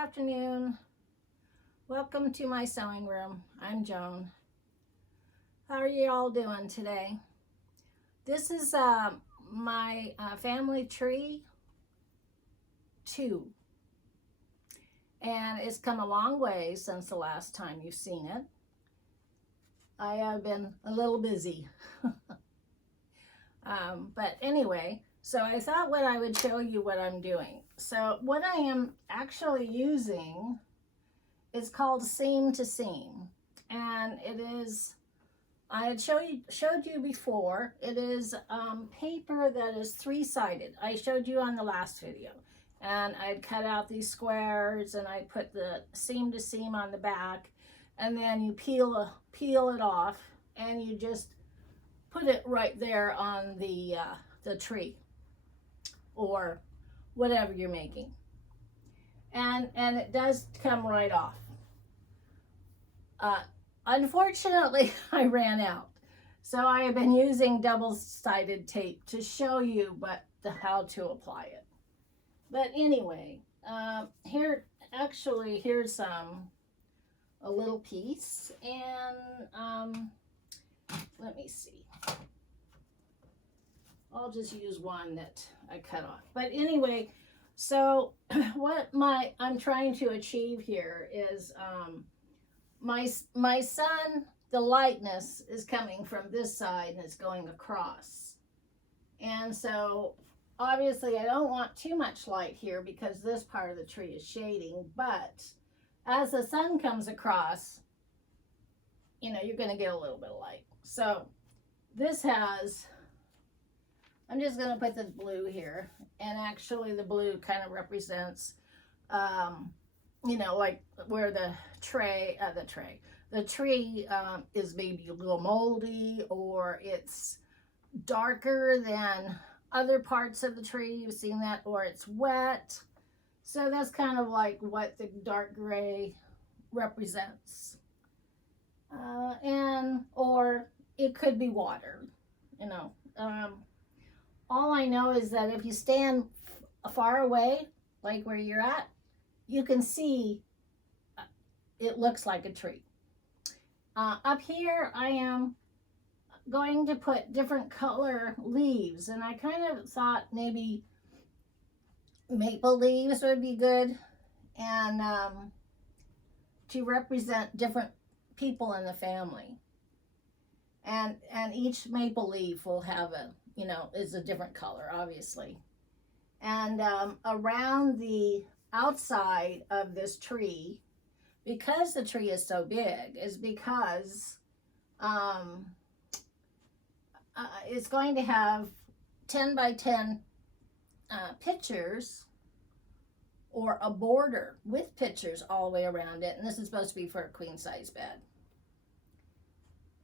afternoon. Welcome to my sewing room. I'm Joan. How are you all doing today? This is my family tree 2. And it's come a long way since the last time you've seen it. I have been a little busy. But anyway, so I thought what I would show you what I'm doing. So what I am actually using is called seam to seam. And it is, I had showed you before, it is paper that is 3-sided. I showed you on the last video. And I'd cut out these squares and I put the seam to seam on the back. And then you peel it off and you just put it right there on the tree or whatever you're making. And it does come right off. Unfortunately, I ran out. So I have been using double-sided tape to show you how to apply it. But anyway, here's a little piece, and let me see. I'll just use one that I cut off. But anyway, so what I'm trying to achieve here is my sun, the lightness is coming from this side and it's going across. And so obviously I don't want too much light here because this part of the tree is shading, but as the sun comes across, you know, you're going to get a little bit of light. So this has, I'm just going to put the blue here, and actually the blue kind of represents, you know, like where the tree is maybe a little moldy or it's darker than other parts of the tree. You've seen that, or it's wet. So that's kind of like what the dark gray represents. Or it could be water, you know. All I know is that if you stand far away, like where you're at, you can see it looks like a tree. Up here, I am going to put different color leaves, and I kind of thought maybe maple leaves would be good, and to represent different people in the family. And each maple leaf will have is a different color, obviously. And around the outside of this tree, because the tree is so big, is because it's going to have 10 by 10 pictures, or a border with pictures all the way around it. And this is supposed to be for a queen size bed.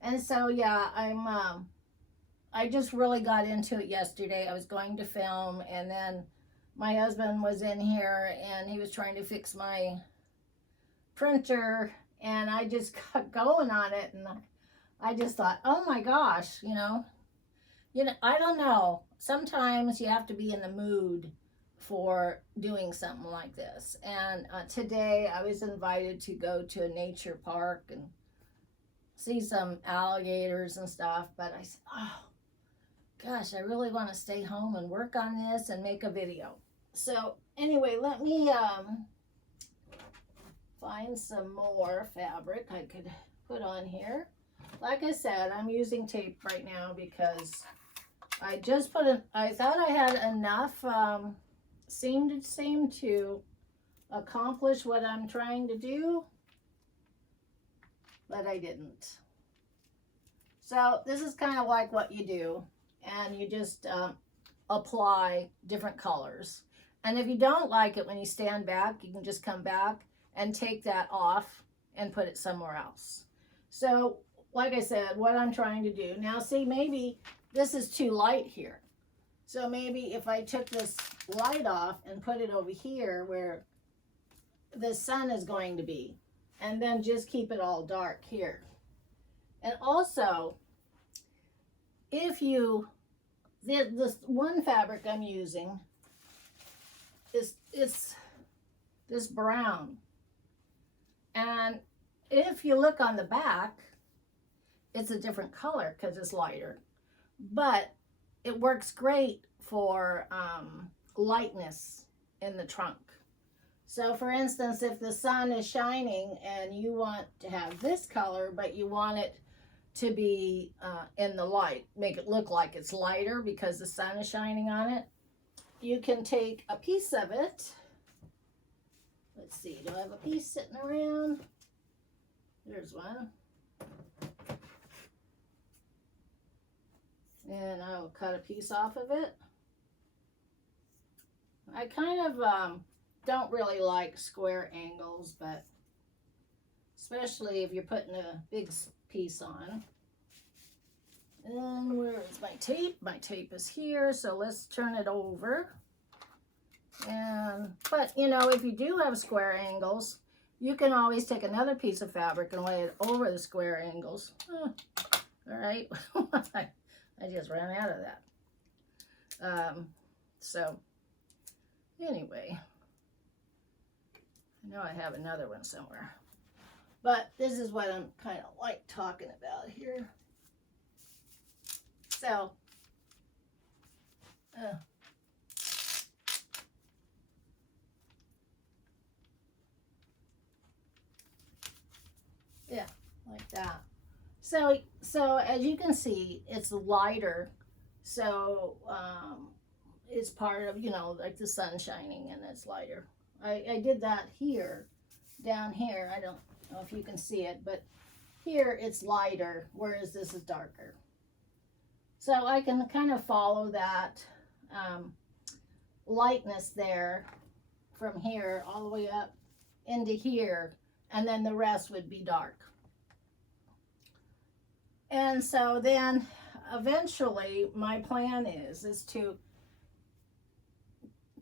And so, yeah, I just really got into it yesterday. I was going to film, and then my husband was in here and he was trying to fix my printer, and I just got going on it, and I just thought, oh my gosh, you know, I don't know. Sometimes you have to be in the mood for doing something like this. And today I was invited to go to a nature park and see some alligators and stuff, but I said, oh gosh, I really want to stay home and work on this and make a video. So anyway, let me find some more fabric I could put on here. Like I said, I'm using tape right now because I just I thought I had enough seam to seam to accomplish what I'm trying to do, but I didn't. So this is kind of like what you do, and you just apply different colors. And if you don't like it when you stand back, you can just come back and take that off and put it somewhere else. So like I said, what I'm trying to do now, see, maybe this is too light here. So maybe if I took this light off and put it over here where the sun is going to be, and then just keep it all dark here. And also, if you, this one fabric I'm using is this this brown. And if you look on the back, it's a different color because it's lighter. But it works great for lightness in the trunk. So for instance, if the sun is shining and you want to have this color, but you want it to be in the light, make it look like it's lighter because the sun is shining on it, you can take a piece of it. Let's see, do I have a piece sitting around? There's one. And I'll cut a piece off of it. I kind of don't really like square angles, but especially if you're putting a big piece on. And where is my tape? My tape is here, so let's turn it over. And but you know, if you do have square angles, you can always take another piece of fabric and lay it over the square angles. All right. I just ran out of that. So anyway, I know I have another one somewhere, but this is what I'm kind of like talking about here. So yeah, like that. So as you can see, it's lighter. So it's part of, you know, like the sun shining and it's lighter. I did that here, down here. I don't know if you can see it, but here it's lighter, whereas this is darker. So I can kind of follow that lightness there from here all the way up into here, and then the rest would be dark. And so then eventually my plan is to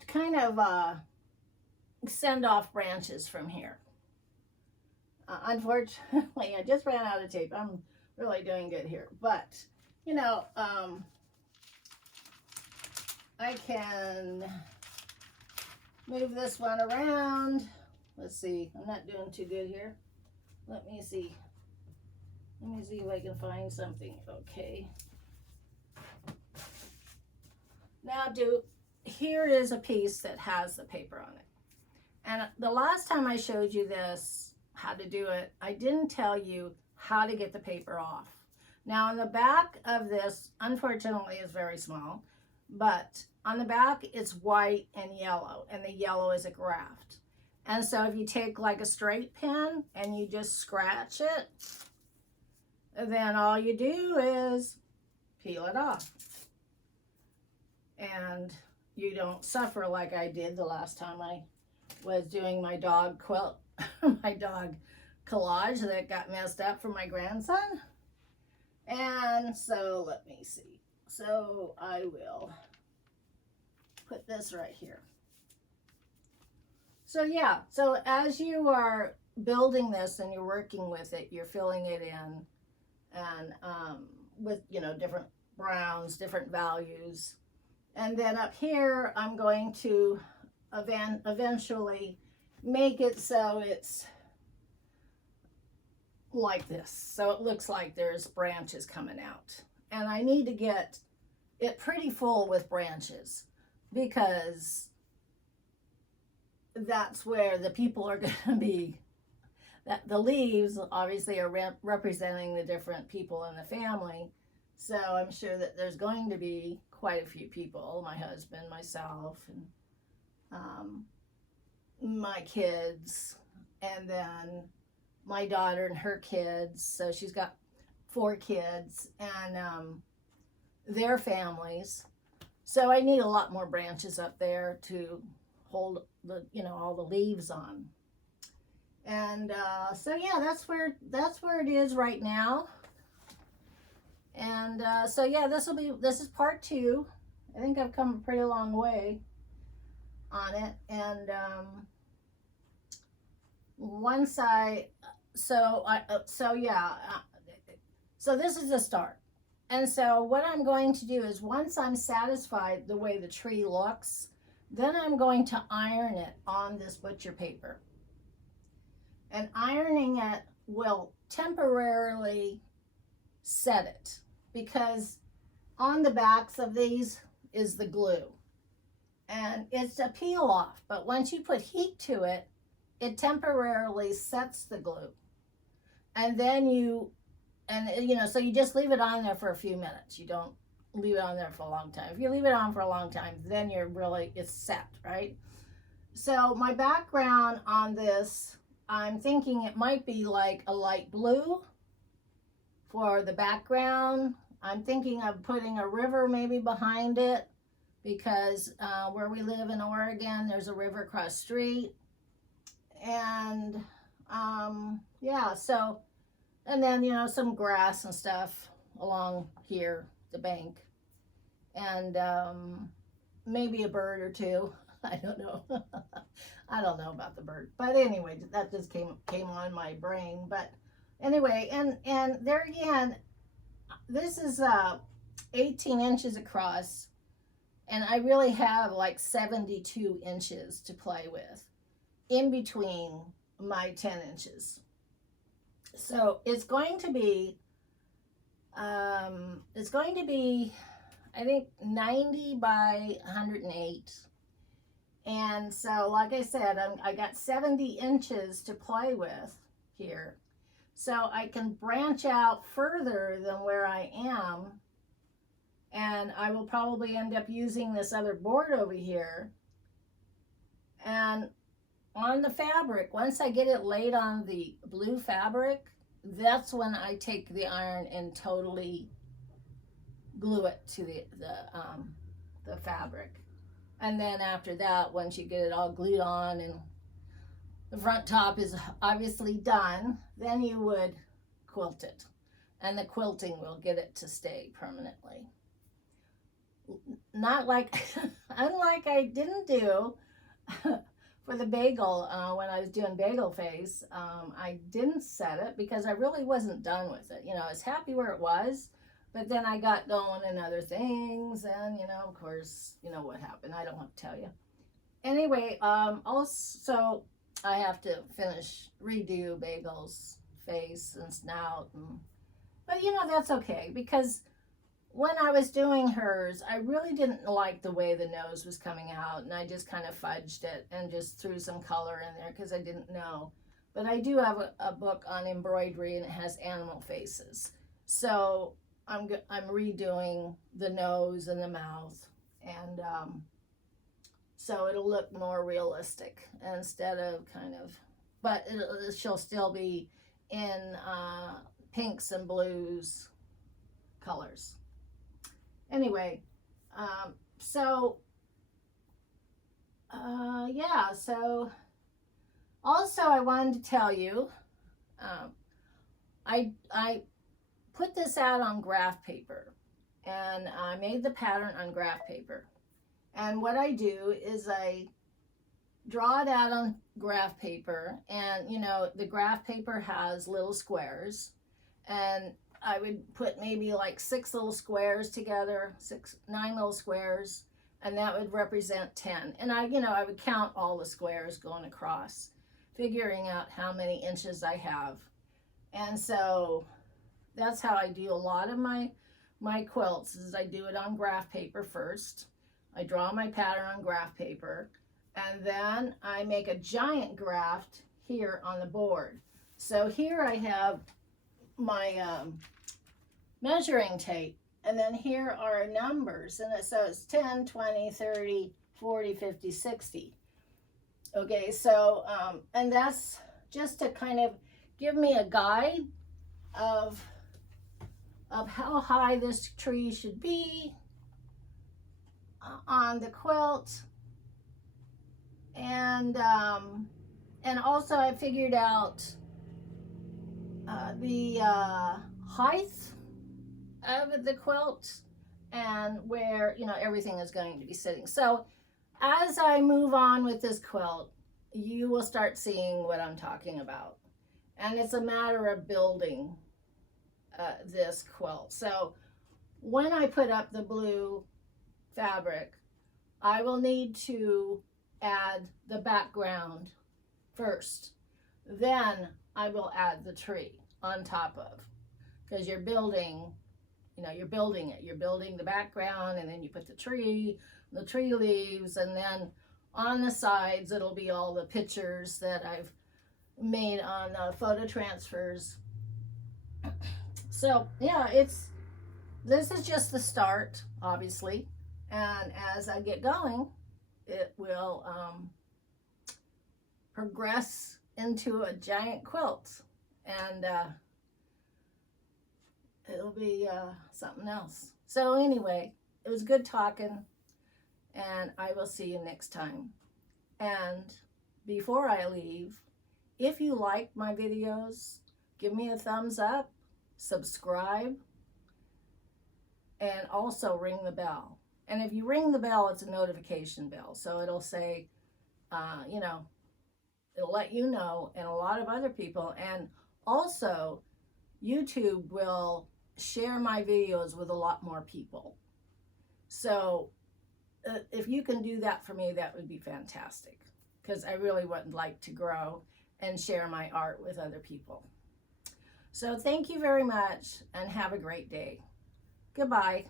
kind of send off branches from here. Unfortunately, I just ran out of tape. I'm really doing good here, but you know, I can move this one around. Let's see, I'm not doing too good here. Let me see if I can find something. Okay. Now here is a piece that has the paper on it. And the last time I showed you this, how to do it, I didn't tell you how to get the paper off. Now on the back of this, unfortunately, is very small, but on the back it's white and yellow, and the yellow is a graft. And so if you take like a straight pen and you just scratch it, then all you do is peel it off. And you don't suffer like I did the last time I was doing my dog quilt, my dog collage that got messed up for my grandson. And so let me see. So I will put this right here. So yeah, so as you are building this and you're working with it, you're filling it in, and with, you know, different browns, different values. And then up here, I'm going to eventually make it so it's like this. So it looks like there's branches coming out. And I need to get it pretty full with branches, because that's where the people are going to be. That the leaves obviously are representing the different people in the family. So I'm sure that there's going to be quite a few people, my husband, myself, and my kids, and then my daughter and her kids. So she's got 4 kids, and their families. So I need a lot more branches up there to hold the, you know, all the leaves on. And so yeah, that's where it is right now. And so yeah, this is part 2. I think I've come a pretty long way on it. And so this is the start. And so what I'm going to do is, once I'm satisfied the way the tree looks, Then I'm going to iron it on this butcher paper. And ironing it will temporarily set it, because on the backs of these is the glue. And it's a peel off, but once you put heat to it, it temporarily sets the glue. And then so you just leave it on there for a few minutes. You don't leave it on there for a long time. If you leave it on for a long time, then it's set, right? So my background on this, I'm thinking it might be like a light blue for the background. I'm thinking of putting a river maybe behind it, because where we live in Oregon, there's a river across the street. And yeah, so, and then, some grass and stuff along here, the bank. And maybe a bird or two. I don't know. I don't know about the bird. But anyway, that just came on my brain. But anyway, and there again, this is 18 inches across. And I really have like 72 inches to play with in between my 10 inches. So it's going to be, I think 90 by 108. And so, like I said, I got 70 inches to play with here. So I can branch out further than where I am. And I will probably end up using this other board over here. And on the fabric, once I get it laid on the blue fabric, that's when I take the iron and totally glue it to the fabric. And then after that, once you get it all glued on and the front top is obviously done, then you would quilt it. And the quilting will get it to stay permanently. Not like, unlike I didn't do for the bagel, when I was doing bagel face, I didn't set it because I really wasn't done with it. I was happy where it was, but then I got going in other things, and of course, what happened. I don't have to tell you. Anyway, also I have to redo Bagel's face and snout, but that's okay, because when I was doing hers, I really didn't like the way the nose was coming out, and I just kind of fudged it and just threw some color in there because I didn't know. But I do have a book on embroidery, and it has animal faces. So I'm redoing the nose and the mouth, and so it'll look more realistic instead of but she'll still be in pinks and blues colors. Anyway, yeah, so also I wanted to tell you, I put this out on graph paper, and I made the pattern on graph paper. And what I do is I draw it out on graph paper, and the graph paper has little squares, and I would put maybe like 6 little squares together, 9 little squares, and that would represent 10. And I would count all the squares going across, figuring out how many inches I have. And so that's how I do a lot of my quilts, is I do it on graph paper first. I draw my pattern on graph paper, and then I make a giant graft here on the board. So here I have my measuring tape, and then here are numbers, and so it's 10, 20, 30, 40, 50, 60. Okay, so and that's just to kind of give me a guide of how high this tree should be on the quilt. And also I figured out the height of the quilt and where everything is going to be sitting. So as I move on with this quilt, you will start seeing what I'm talking about, and it's a matter of building this quilt. So when I put up the blue fabric, I will need to add the background first. Then I will add the tree on top of, because you're building, you're building it. You're building the background, and then you put the tree leaves, and then on the sides it'll be all the pictures that I've made on photo transfers. So yeah, this is just the start, obviously, and as I get going, it will progress into a giant quilt, and it'll be something else. So anyway, it was good talking, and I will see you next time. And before I leave, if you like my videos, give me a thumbs up, subscribe, and also ring the bell. And if you ring the bell, it's a notification bell, so it'll say, it'll let you know, and a lot of other people. And also, YouTube will share my videos with a lot more people. So if you can do that for me, that would be fantastic, because I really would like to grow and share my art with other people. So thank you very much, and have a great day. Goodbye.